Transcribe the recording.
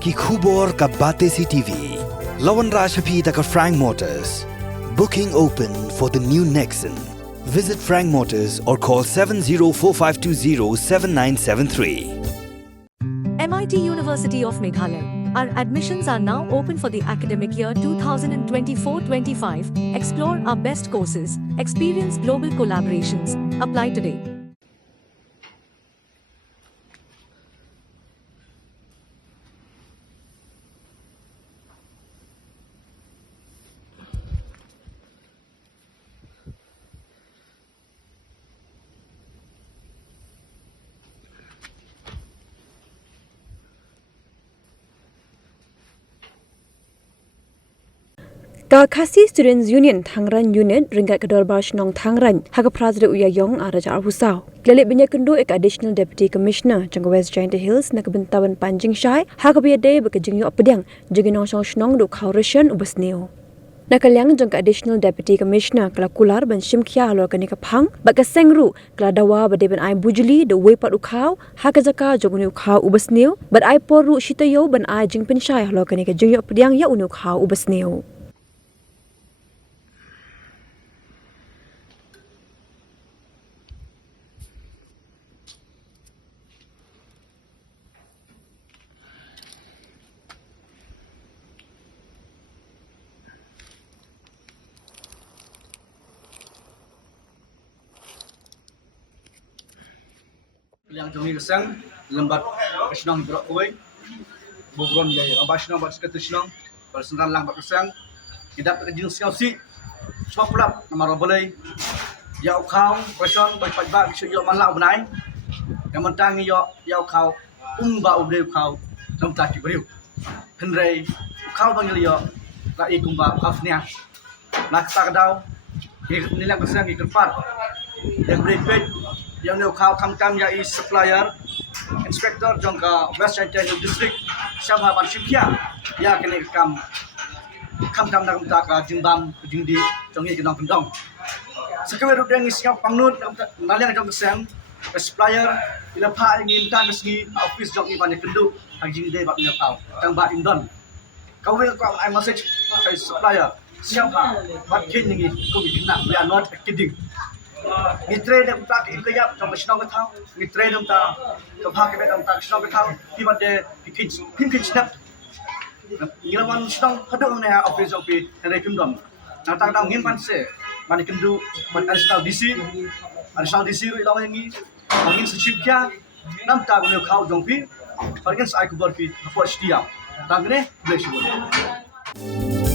Ki khubor ka bate si TV. Lawan Rashapi taka Frank Motors. Booking open for the new Nexon. Visit Frank Motors or call 7045207973. MIT University of Meghalaya. Our admissions are now open for the academic year 2024-25. Explore our best courses, experience global collaborations. Apply today. Khasi Students Union Thangraiñ Unit ringkat kedorbar Shnong Thangraiñ haka Prazre Uyayong araja arhusau. Lelik banyak kendu ek Additional Deputy Commissioner jangka West Giant Hills nak bentawan Panjing Shai haka biade bekejing yu Pdiang jegi nong Shnong du Khaw Russian ubas Sniew. Nakaliang jangka Additional Deputy Commissioner kala kular ban shimkia halor kanika phang baka sengru kala dawa bade ban ai bujuli de wepat u Khaw haka jaka joguni Khaw ubas Sniew bad ai poru shitayo ban ai jingpin Shai halor kanika jing yu Pdiang ya unu Khaw ubas Sniew. Yang kami kesang lembat Shnong berak kuih bogron jaya abah Shnong bat sekatu Shnong bersenang lang bat kesang tidak terjun sekau si sebab pula nama robolai yau Khaw person bat Paidbah bisu yau malau benai yang mentang yau Khaw ba ubleu Khaw nam taki beriu Thangraiñ Khaw panggil yau lai kumba Khaw Sniew nak tak dau ni lang kesang ikut part yang beripet yang new Khaw kam ya is supplier inspector jongka West Giant district sabha ban shimkia ya kene kam nak tak jimbam jingdi jongi kenong kendong sekawe rudeng is yang pangnut naliang jong kesem supplier ila pha ngin ta mesgi office jong ban kendu hang jingde bak new Khaw tang ba indon kawe ko I message sai supplier siapa bat kin ngi ko bikna we are not kidding Mitre dem tak ikayap jong Shnong Khaw mitre dem ta kapha ke dem tak Shnong Khaw tibade pikin snap ngirawan Shnong hadong na office of Thangraiñ Kingdom na tak dang ngim panse man kendu man additional DC ru ilaw ngi angin sechipkya nam ta new Khaw jong pi pargen sai ku bar pi for stia tangne bless you